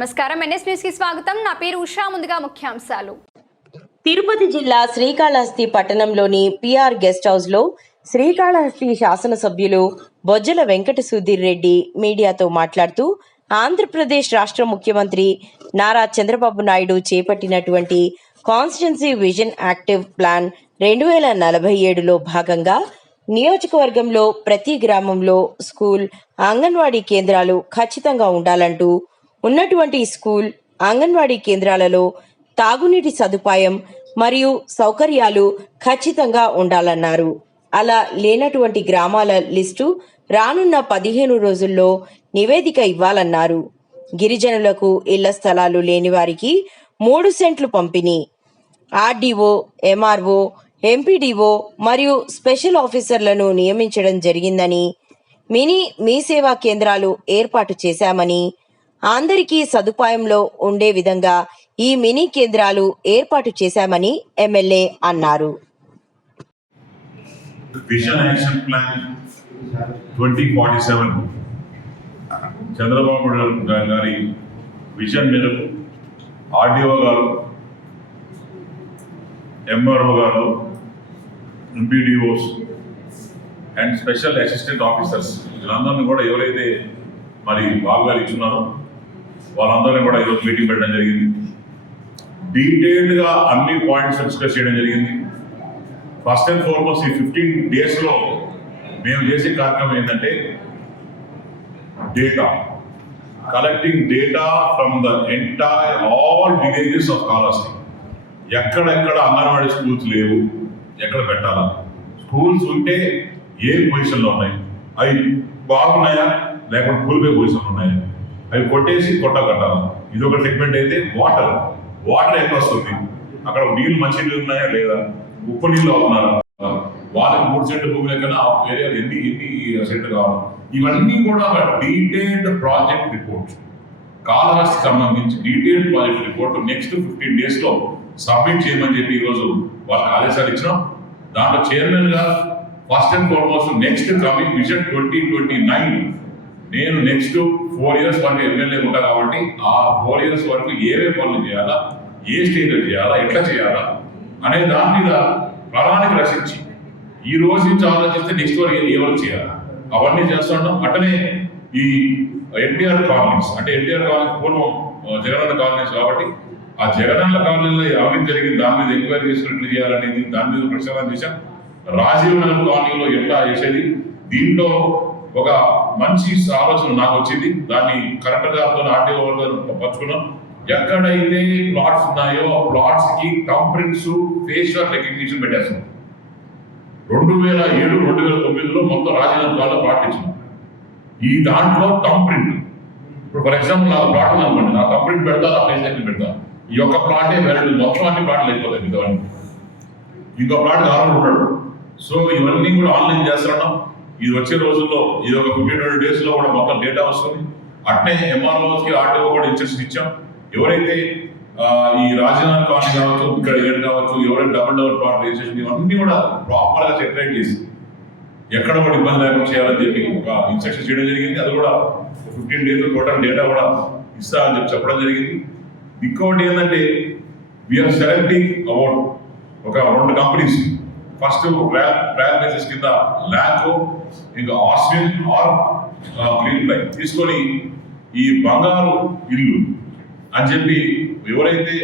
నమస్కారం, NS news కి స్వాగతం. నా పేరు ఉషా. ముందుగా ముఖ్యాంశాలు. తిరుపతి జిల్లా శ్రీకాళహస్తి పట్టణంలోని పిఆర్ గెస్ట్ హౌస్ లో శ్రీకాళహస్తి శాసనసభ్యులు బొజ్జల వెంకట సుధీర్ రెడ్డి మీడియాతో మాట్లాడుతూ ఆంధ్రప్రదేశ్ రాష్ట్ర ముఖ్యమంత్రి నారా చంద్రబాబు నాయుడు చేపట్టినటువంటి కాన్స్టిట్యున్సీ విజన్ యాక్టివ్ ప్లాన్ 2047లో భాగంగా నియోజకవర్గంలో ప్రతి గ్రామంలో స్కూల్, అంగన్వాడీ కేంద్రాలు ఖచ్చితంగా ఉండాలంటూ ఉన్నటువంటి స్కూల్, అంగన్వాడీ కేంద్రాలలో తాగునీటి సదుపాయం మరియు సౌకర్యాలు ఖచ్చితంగా ఉండాలన్నారు. అలా లేనటువంటి గ్రామాల లిస్టు రానున్న 15 రోజుల్లో నివేదిక ఇవ్వాలన్నారు. గిరిజనులకు ఇళ్ల స్థలాలు లేని వారికి 3 సెంట్లు పంపిణీ, ఆర్డీఓ, ఎంఆర్ఓ, ఎంపీడీఓ మరియు స్పెషల్ ఆఫీసర్లను నియమించడం జరిగిందని, మినీ మీ సేవా కేంద్రాలు ఏర్పాటు చేశామని, అందరికీ సదుపాయంలో ఉండే విధంగా ఈ మినీ కేంద్రాలు ఏర్పాటు చేశామని ఎమ్మెల్యే అన్నారు. విజన్ యాక్షన్ ప్లాన్ 2047 చంద్రబాబు గారి విజన్ మేరకు ఆర్డీఓ గారు, ఎంఆర్ఓ గారు, MPDOs and special assistant officers వీళ్ళందరినీ కూడా ఎవరైతే మరి భాగాలు ఇచ్చున్నారో వాళ్ళందరినీ కూడా ఈరోజు మీటింగ్ పెట్టడం జరిగింది. డీటెయిల్డ్గా అన్ని పాయింట్స్ డిస్కస్ చేయడం జరిగింది. ఫస్ట్ అండ్ ఫార్మోస్ట్ ఈ 15 డేస్లో మేము చేసే కార్యక్రమం ఏంటంటే data collecting data from the entire all villages of Kalahasti. ఎక్కడెక్కడ అంగన్వాడీ స్కూల్స్ లేవు, ఎక్కడ పెట్టాలా, స్కూల్స్ ఉంటే ఏ పొజిషన్లో ఉన్నాయి, అవి బాగున్నాయా లేకపోతే కూలిపోయే పొజిషన్లో ఉన్నాయా, అవి కొట్టేసి కట్టాలా. ఇది ఒక సెగ్మెంట్ అయితే వాటర్ ఎక్కడ వస్తుంది, అక్కడ నీళ్ళు మంచి నీళ్ళు ఉన్నాయా లేదా, ఉప్పు నీళ్ళు అవుతున్నారా, వాళ్ళకి 3 సెంట్లు భూమి లేకన్నా ఆ ఏరియాలో ఎన్ని సెంట్లు కావాలి, ఇవన్నీ కూడా ఒక డీటెయిల్డ్ ప్రాజెక్ట్ రిపోర్ట్ కాళహస్తికి సంబంధించి డీటెయిల్డ్ ప్రాజెక్ట్ రిపోర్ట్ నెక్స్ట్ 15 డేస్లో సబ్మిట్ చేయమని చెప్పి ఈరోజు వాళ్ళకి ఆదేశాలు ఇచ్చినాం. దాంట్లో చైర్మన్ గా first and foremost next coming vision 2029 నేను నెక్స్ట్ 4 ఇయర్స్ వరకు ఎమ్మెల్యే ఉంటా కాబట్టి ఆ 4 ఇయర్స్ వరకు ఏవే పనులు చేయాలా, ఏ స్టేజ్లో చేయాలా, ఎట్లా చేయాలా అనే దాని మీద ప్రణాళిక రచించి ఈ రోజు నుంచి ఆలోచిస్తే నెక్స్ట్ వరకు ఏ వరకు చేయాలా అవన్నీ చేస్తున్నాం. అట్టనే ఈ ఎన్టీఆర్ కాలనీస్ అంటే ఎన్టీఆర్ కాలనీ పూర్వం జగనన్న కాలనీస్ కాబట్టి ఆ జగనన్న కాలనీలో అవినీతి జరిగింది, దాని మీద ఎంక్వైరీ చేసుకున్నట్లు చేయాలనేది దాని మీద ప్రచారం చేశాం. రాజీవ్ నగర్ కాలనీలో ఎట్లా చేసేది, దీంట్లో ఒక మంచి ఆలోచన నాకు వచ్చింది. దాన్ని కరెక్ట్ గారితో ఆర్టీఓ పంచుకున్నాం. ఎక్కడైతే ప్లాట్స్ ఉన్నాయో ఆ ప్లాట్స్ కి థంబ్ ప్రింట్స్, ఫేషియల్ రికగ్నిషన్ పెట్టేస్తున్నాం. 2007, 2009లో మొత్తం రాజీవ్ కాలంలో ప్లాట్ ఇచ్చినాం. ఈ దాంట్లో థంబ్ ప్రింట్, ఇప్పుడు ఫర్ ఎగ్జాంపుల్ నాకు ప్లాట్ ఉందనుకోండి, నా థంబ్ ప్రింట్ పెడతా, నా ఫేస్ రికగ్నిషన్ పెడతా. ఈ యొక్క ప్లాటే వెరడు, మొత్తం అన్ని ప్లాట్లు అయిపోతాయి మిగతావన్నీ. ఇంకో ప్లాట్ కావాలని ఉంటాడు. సో ఇవన్నీ కూడా ఆన్లైన్ చేస్తున్నాం. ఇది వచ్చే రోజుల్లో ఇది ఒక 15 డేస్లో కూడా మొత్తం డేటా వస్తుంది. అట్నే ఎంఆర్ఓస్కి ఆర్టీఓ కూడా ఇన్స్ట్రక్షన్ ఇచ్చాం. ఎవరైతే ఈ రాజధాని కాలనీ కావచ్చు, ఇక్కడ ఏడు కావచ్చు, ఎవరైతే డబుల్ ప్లాట్ రిజిస్ట్రేషన్ ఇవన్నీ కూడా ప్రాపర్గా సెపరేట్ చేసి ఎక్కడ కూడా ఇబ్బంది లేకుండా చేయాలని చెప్పి ఒక ఇన్స్ట్రక్షన్ చేయడం జరిగింది. అది కూడా 15 డేస్ టోటల్ డేటా కూడా ఇస్తా అని చెప్పి చెప్పడం జరిగింది. ఇంకోటి ఏంటంటే వీఆర్ సెలెక్టింగ్ అబౌట్ ఒక 2 కంపెనీస్. ఫస్ట్ ట్రయల్ బేసిస్ కింద ల్యాంకో ఇంకా ఆస్విన్ ఆర్ గ్రీన్ ఫ్లై తీసుకొని ఈ బంగారు ఇల్లు అని చెప్పి ఎవరైతే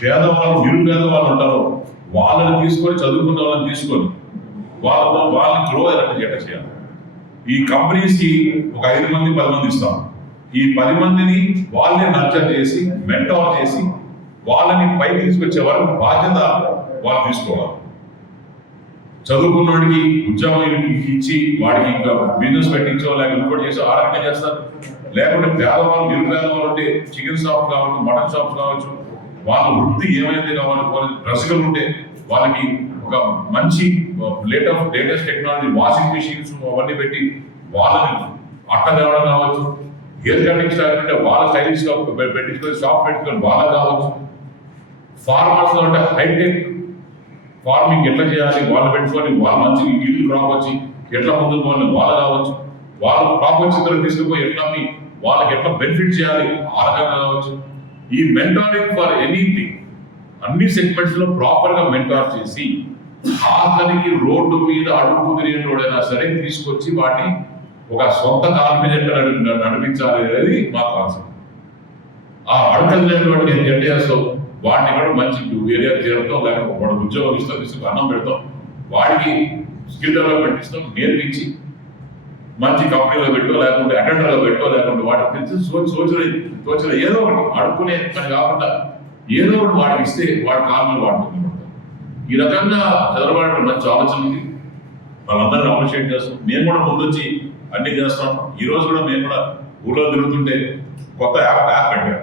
పేదవాళ్ళు, నిరుపేద వాళ్ళు ఉంటారో వాళ్ళని తీసుకొని, చదువుకున్న వాళ్ళని తీసుకొని వాళ్ళని గ్రో అయ్యేటట్టు చేయాలి. ఈ కంపెనీస్కి ఒక 5 మంది 10 మంది ఇస్తాం. ఈ 10 మందిని వాళ్ళని నర్చర్ చేసి, మెంటార్ చేసి వాళ్ళని పైకి తీసుకొచ్చే వరకు బాధ్యత వాళ్ళు తీసుకోవాలి. చదువుకున్నవాడికి ఉద్యోగం ఇచ్చి వాడికి ఇంకా బిజినెస్ పెట్టించో లేకపోతే ఇంకోటి చేసో ఆ రకంగా చేస్తారు. లేకుంటే పేదవాళ్ళు, నిరుపేదవాళ్ళు ఉంటే చికెన్ షాప్స్ కావచ్చు, మటన్ షాప్స్ కావచ్చు, వాళ్ళ వృత్తి ఏమైతే కావాలి, డ్రెస్సులు ఉంటే వాళ్ళకి ఒక మంచి లేటెస్ట్ టెక్నాలజీ వాషింగ్ మిషన్స్ అవన్నీ పెట్టి వాళ్ళని అట్ట తేవడం కావచ్చు, హెయిర్ కటింగ్ స్టైల్ అంటే వాళ్ళ స్టైలిష్ పెట్టించుకొని షాప్ పెట్టుకొని వాళ్ళ కావచ్చు. ఫార్మర్స్ అంటే హైటెక్ ఫార్మింగ్ ఎట్లా చేయాలి వాళ్ళు పెట్టుకొని వాళ్ళ మంచి ఇల్లు క్రాప్ వచ్చి ఎట్లా ముందుకు పోవాలి వాళ్ళు కావచ్చు. వాళ్ళు క్రాప్ వచ్చిన తీసుకుపోయి ఎట్లా వాళ్ళకి ఎట్లా బెనిఫిట్ చేయాలి ఆ రకంగా కావచ్చు. ఈ మెంటారింగ్ ఫర్ ఎనీథింగ్ అన్ని సెగ్మెంట్స్ లో ప్రాపర్ గా మెంటార్ చేసి ఆఖరికి రోడ్డు మీద అడుగు తిరిగినోడైనా సరే తీసుకొచ్చి వాటిని ఒక సొంత కాన్ఫిడెంట్ నడిపించాలి అనేది మా కాన్సెప్ట్. ఆ అడగలేనటువంటి ఏం చేస్తావు, వాడిని కూడా మంచి ఏరియా చేరుతాం, లేకపోతే వాడు ఉద్యోగం ఇస్తాం, తీసుకు అన్నం పెడతాం, వాడికి స్కిల్ డెవలప్మెంట్ ఇస్తాం, నేర్పించి మంచి కంపెనీలో పెట్టో, లేకుంటే అటెండర్లో పెట్టో, లేకుంటే వాడికి తెలిసి తోచిన ఏదో ఒకటి అడుక్కునే పని కాకుండా ఏదో ఒకటి వాడికి ఇస్తే వాడి కాలంలో వాడుకుంటాం. ఈ రకంగా చదవడం మంచి ఆలోచన ఉంది. వాళ్ళందరినీ అప్రిషియేట్ చేస్తాం. మేము కూడా ముందొచ్చి అన్ని చేస్తాం. ఈ రోజు కూడా మేము కూడా ఊళ్ళో తిరుగుతుంటే కొత్త యాప్ పెట్టాం.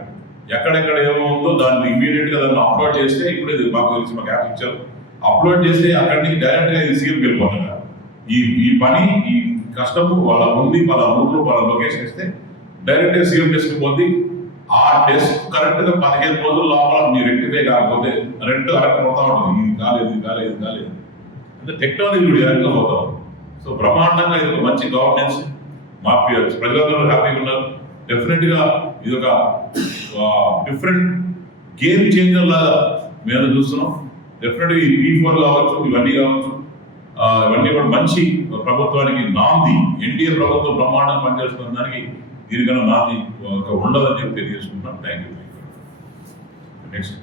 ఎక్కడెక్కడ ఏమో ఉందో దాన్ని ఇమీడియట్ గా దాన్ని అప్లోడ్ చేస్తే, ఇప్పుడే మాకు తెలిసి మాకు యాప్ ఇచ్చారు, అప్లోడ్ చేస్తే అక్కడి నుంచి డైరెక్ట్ గా ఇది సీఎంకి వెళ్ళిపోతున్నారు. ఈ పని ఈ కష్టము వాళ్ళ ఉంది, వాళ్ళ ఊర్లో వాళ్ళ లొకేషన్ ఇస్తే డైరెక్ట్ గా సీఎం డెస్క్ పోద్ది. ఆ డెస్క్ కరెక్ట్ గా 15 రోజుల లోపల మీరు రెక్టిఫై కాకపోతే కరెక్ట్ పోతా ఉంటుంది. ఇది కాలేదు అంటే టెక్నాలజీ కూడా ఎక్కడ పోతాం. సో బ్రహ్మాండంగా ఇది ఒక మంచి గవర్నెన్స్. మా ప్రజలందరూ హ్యాపీగా ఉన్నారు. డెఫినెట్ గా ఇది ఒక డిఫరెంట్ గేమ్ చేంజర్ లాగా మేము చూస్తున్నాం. డెఫినెట్ గా ఈ P4 కావచ్చు, ఇవన్నీ కావచ్చు, ఇవన్నీ కూడా మంచి ప్రభుత్వానికి నాంది. ఎన్డీఏ ప్రభుత్వం బ్రహ్మాండంగా పనిచేస్తున్న దానికి దీనికన్నా నాంది ఉండదని చెప్పి తెలియజేసుకుంటున్నాం. Thank you. నెక్స్ట్